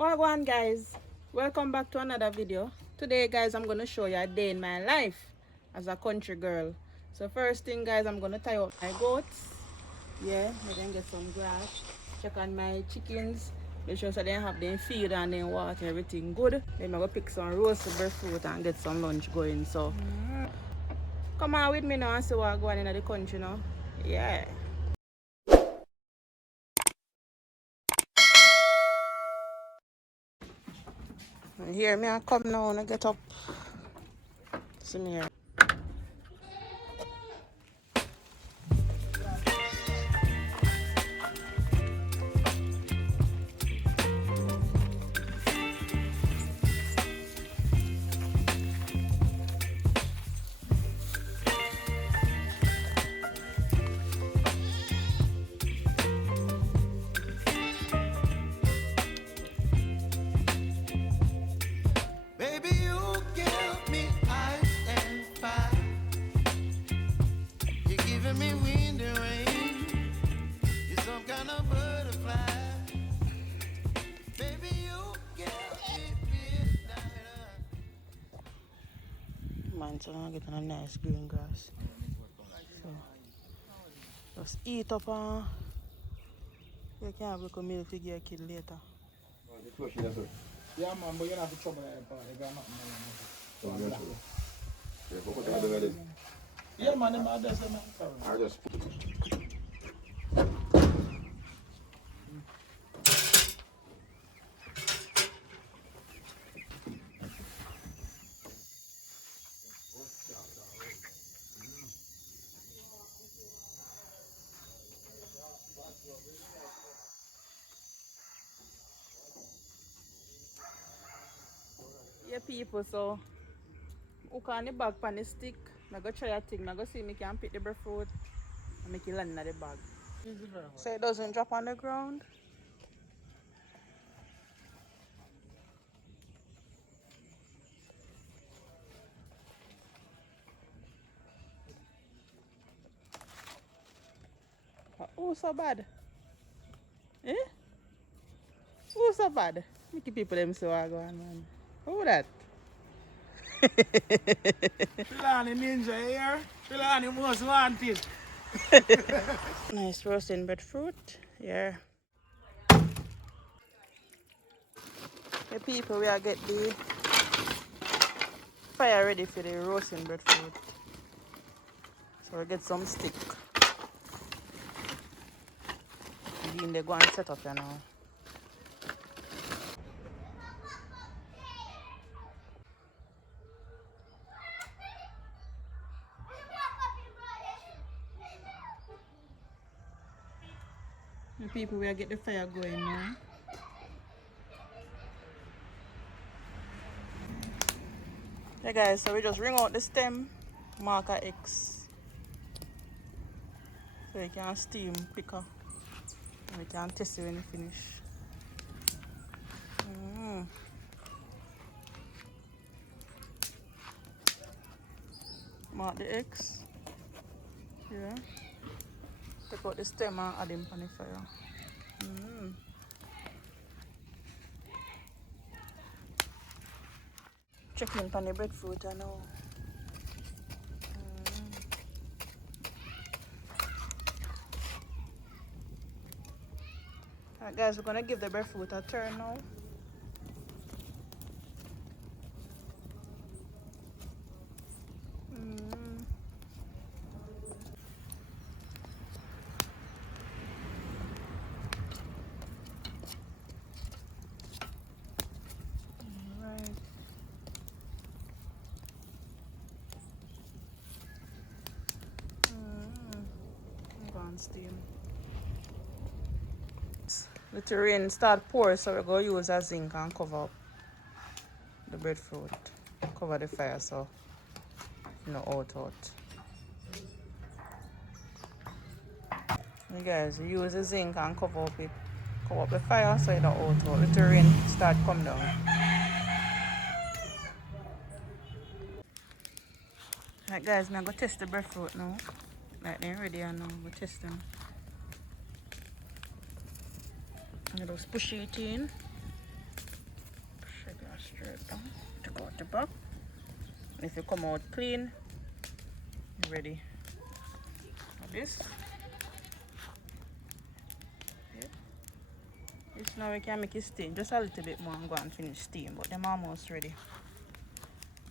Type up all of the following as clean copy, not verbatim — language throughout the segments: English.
Wagwan guys, welcome back to another video. Today guys, I'm going to show you a day in my life as a country girl. So first thing guys, I'm going to tie up my goats. Yeah, I then get some grass. Check on my chickens. Make sure so they have them feed and then water, everything good. Then I'm going to pick some roasted breadfruit and get some lunch going. So come on with me now and see what's going on in the country now. Yeah. And here me I come now and I get up. See me here. Baby, you give me ice and fire. You're giving me wind and rain. You're some kind of butterfly. Baby, you give me midnight. Man, so I'm getting a nice green grass. So just eat up and you can have a meal to give a kid later. Yeah, man, but you don't have to trouble that part. You got nothing. Yeah, man, them are just man. I just Yeah, people, so hook on the bag on the stick. I go try a thing. I go see me can pick the breadfruit and make it land in the bag. So it doesn't drop on the ground. Oh, so bad. Eh? Oh, so bad. Make people them so I go on, man. Who that? Filani ninja here. Filani most wanted. Nice roasting breadfruit. Yeah. The people we are get the fire ready for the roasting breadfruit. So we get some stick. And then they go and set up here now. The people we are get the fire going now. Yeah guys, so we just wring out the stem, marker X. So you can steam quicker. And we can test it when you finish. Mark the X. Yeah. Take out the stem and add him on the fire. Check in on the breadfruit and now. Alright guys, we're gonna give the breadfruit a turn now. Right. I'm going to steam. Let the rain start pour, so we're going to use a zinc and cover up the breadfruit. Cover the fire so you know out. You guys use the zinc and cover up it. Cover up the fire so you don't out. Let the rain start come down. Alright guys, I'm going to test the breadfruit now. Like they're ready and now I'm going to test them. I'm just push it in. down. Take out the back. If you come out clean, you're ready for this. This now we can make it steam just a little bit more and go and finish steam, but them almost ready.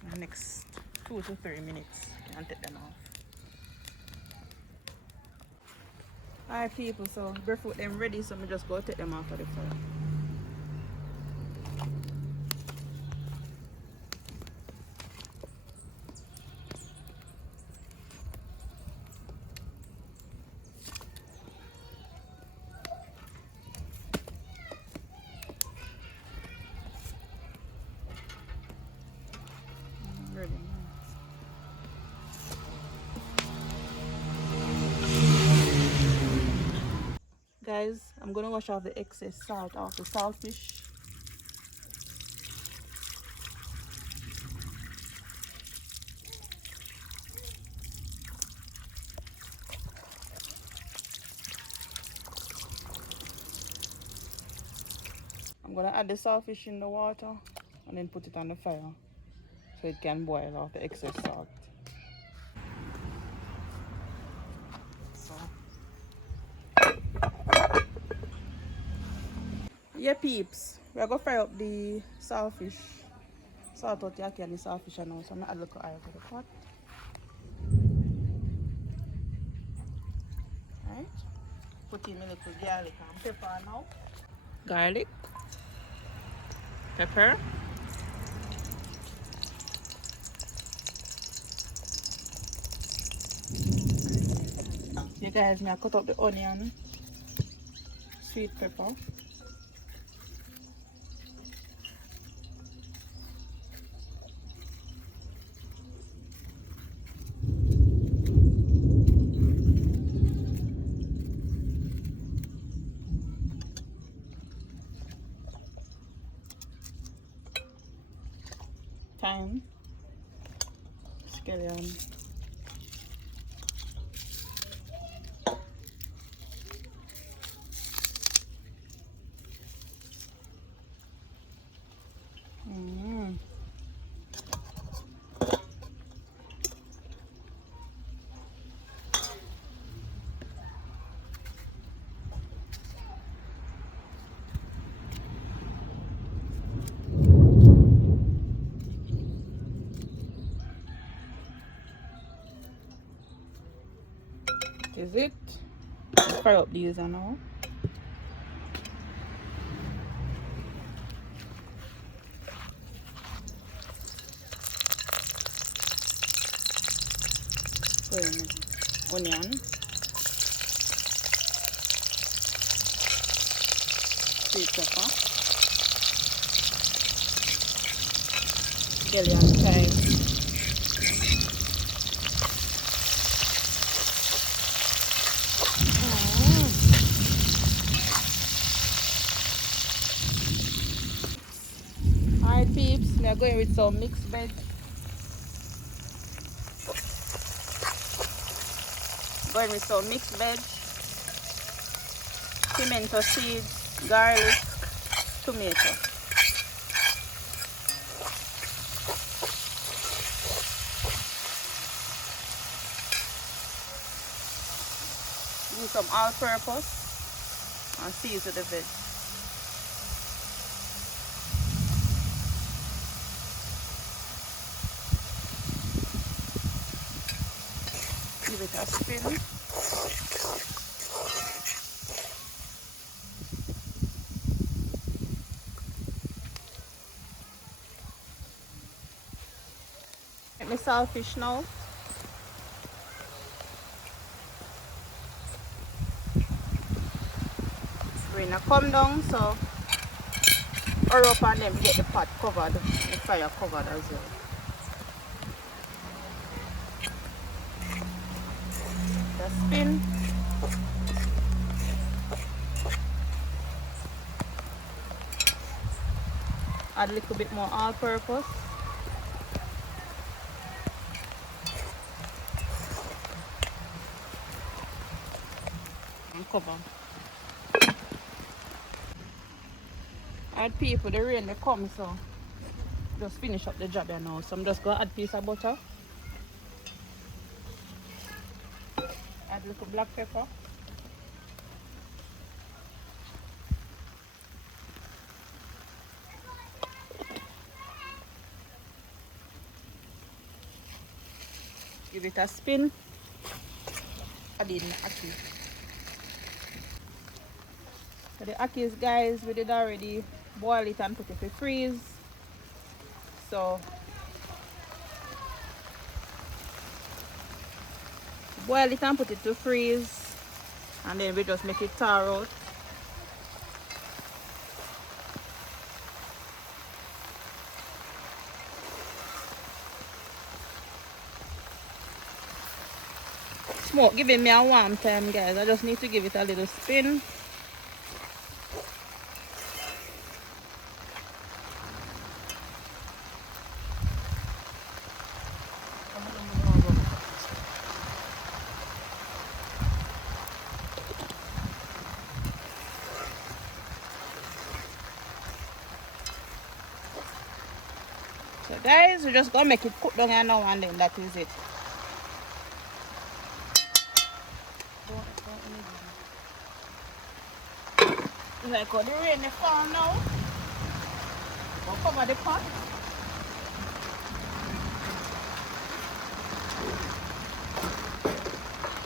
In the next 2 to 3 minutes, you can take them off. Alright people, so breadfruit them ready, so I just go take them off of the fire. Ready now. Guys, I'm gonna wash off the excess salt off the saltfish. I'm gonna add the saltfish in the water and then put it on the fire so it can boil off the excess salt. So, yeah peeps, we're gonna fry up the saltfish. Salt out the ackee and the saltfish now, so I'm gonna add a little oil to the pot. Right? Put in a little garlic and pepper now. Garlic, pepper, you guys, may I cut up the onion, sweet pepper, thyme, scallion, is it? Fry up these now. Put in onion, sweet pepper, scallion, thyme. Alright peeps, we are going with some mixed veg. Going with some mixed veg, pimento seeds, garlic, tomato. Use some all-purpose and season the veg. Give it a spin. Get my saltfish now. We're gonna come down, so hurry up and then get the pot covered, the fire covered as well. Just spin. Add a little bit more all-purpose. And cover. Alright people, the rain may come, so just finish up the job here now. So I'm just gonna add a piece of butter. Add a little black pepper. Give it a spin. Add in the ackee. So the ackees, guys, we did already boil it and put it to freeze. So boil it and put it to freeze, and then we just make it tar out. Smoke giving me a warm time, guys. I just need to give it a little spin. So guys, we're just gonna make it cook down here now, and then that is it. Like how the rain is falling now. We'll cover the pot.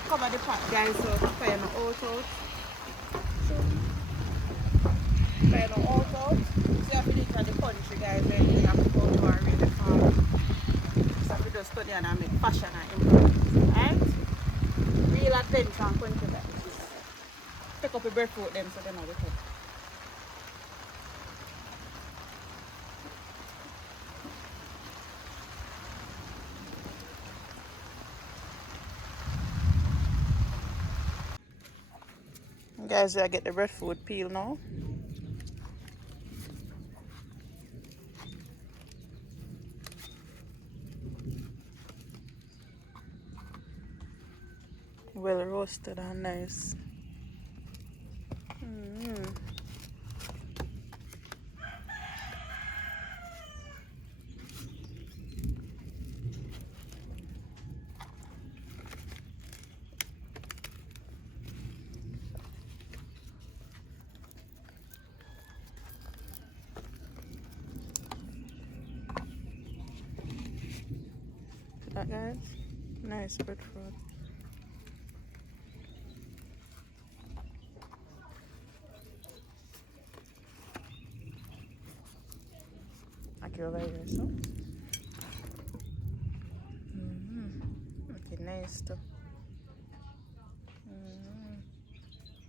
Cover the pot, guys, so fire no out. Fire no out. See how we live in the country, guys, where you have to go to a rain farm. So we just study and make fashion and improvements, right? Real adventure and country like this. Pick up a breadfruit them so they know the cut. Guys, I get the breadfruit peel now. Well roasted and nice. That, guys, nice breadfruit. Aquí over here, so. Okay, nice too.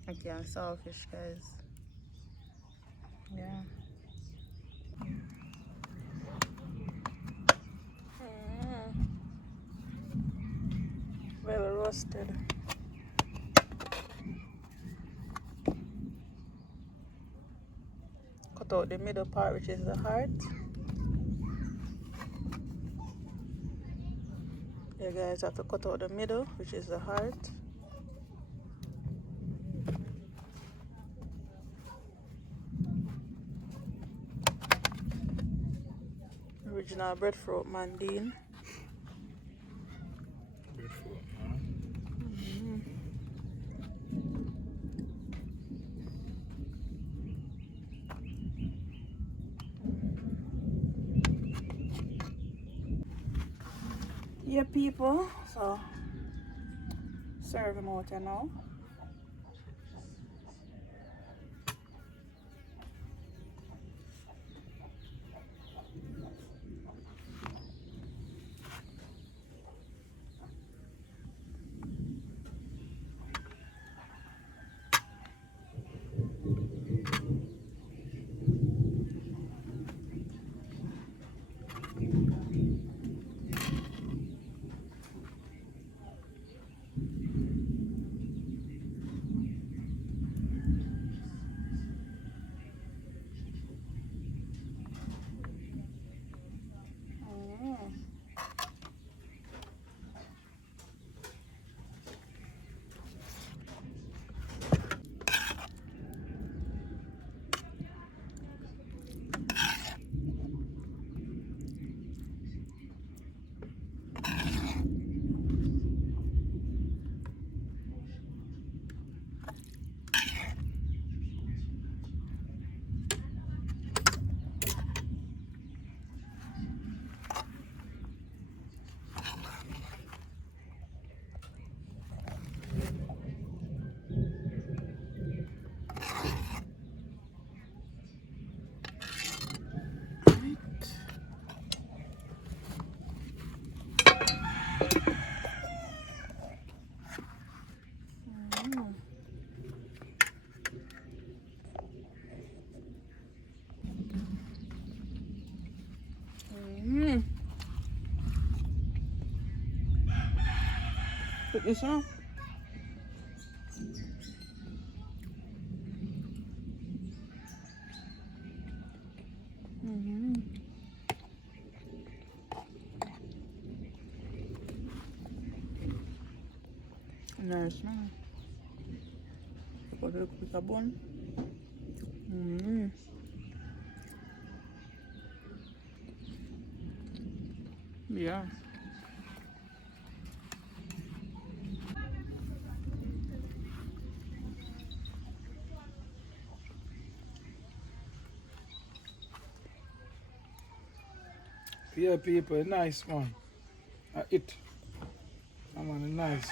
Okay, and saltfish, guys. Yeah. Well roasted. Cut out the middle part, which is the heart. You guys have to cut out the middle, which is the heart. Original breadfruit mandine. Breadfruit, man. Yeah, people. So serve them out now. like this, huh? Nice, man. Put a little bit of bun. Yeah. Yeah, people, nice one. It. That one is nice.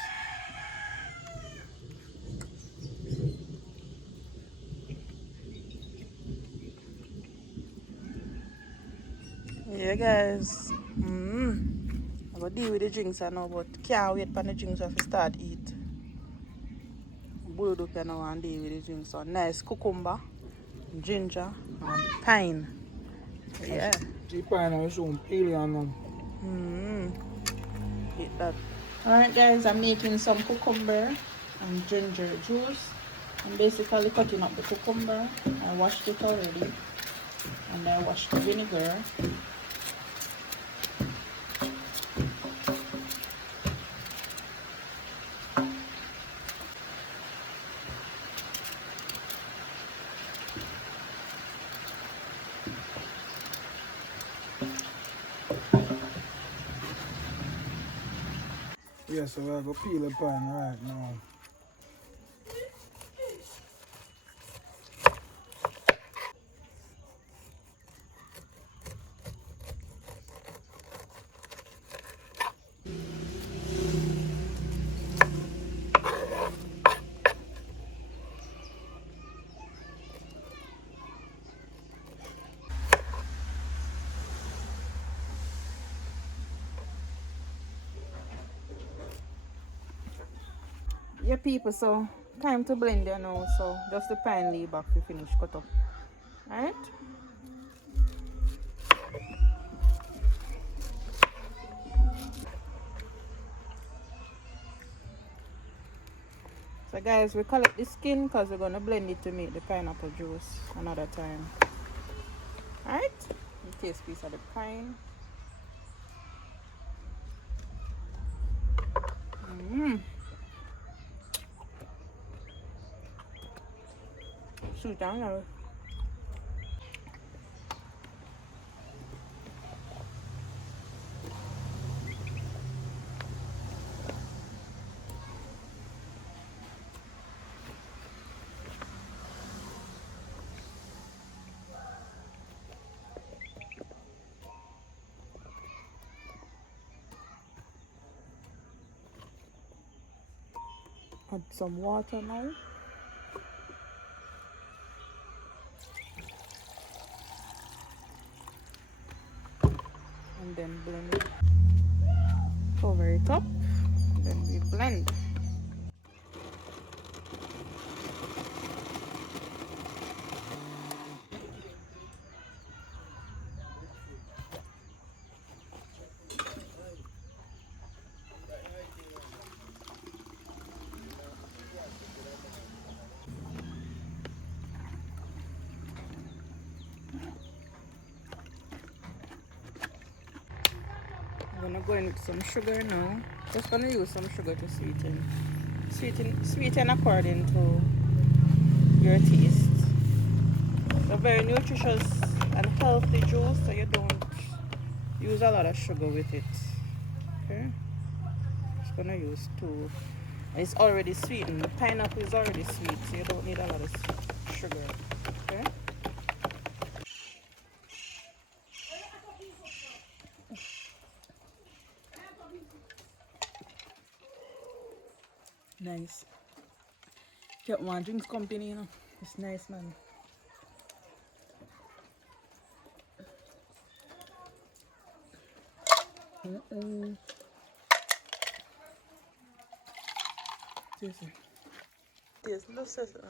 Yeah, guys. I go deal with the drinks I know, but can't wait for the drinks if I start eat. Bulldog can now and deal with the drinks. So nice cucumber, ginger, and pine. Yeah. Cheap pine and some alien now. Eat that. Alright guys, I'm making some cucumber and ginger juice. I'm basically cutting up the cucumber. I washed it already. And I washed the vinegar. Yeah, so I go peel the pine right now. Yeah people, so time to blend there now. So just the pine leaf back to finish cut up. Alright? So guys, we collect the skin because we're gonna blend it to make the pineapple juice another time. Alright? You taste piece of the pine. Sweet and sour. Add some water now. And then blend it. Cover it up. Then we blend. I'm gonna go in with some sugar now. Just gonna use some sugar to sweeten. Sweeten according to your taste. It's a very nutritious and healthy juice, so you don't use a lot of sugar with it. Okay? Just gonna use two. It's already sweetened. The pineapple is already sweet, so you don't need a lot of sugar. Okay? Nice. Get one drinks company, you know. It's nice, man. Taste it. Taste, let's taste it.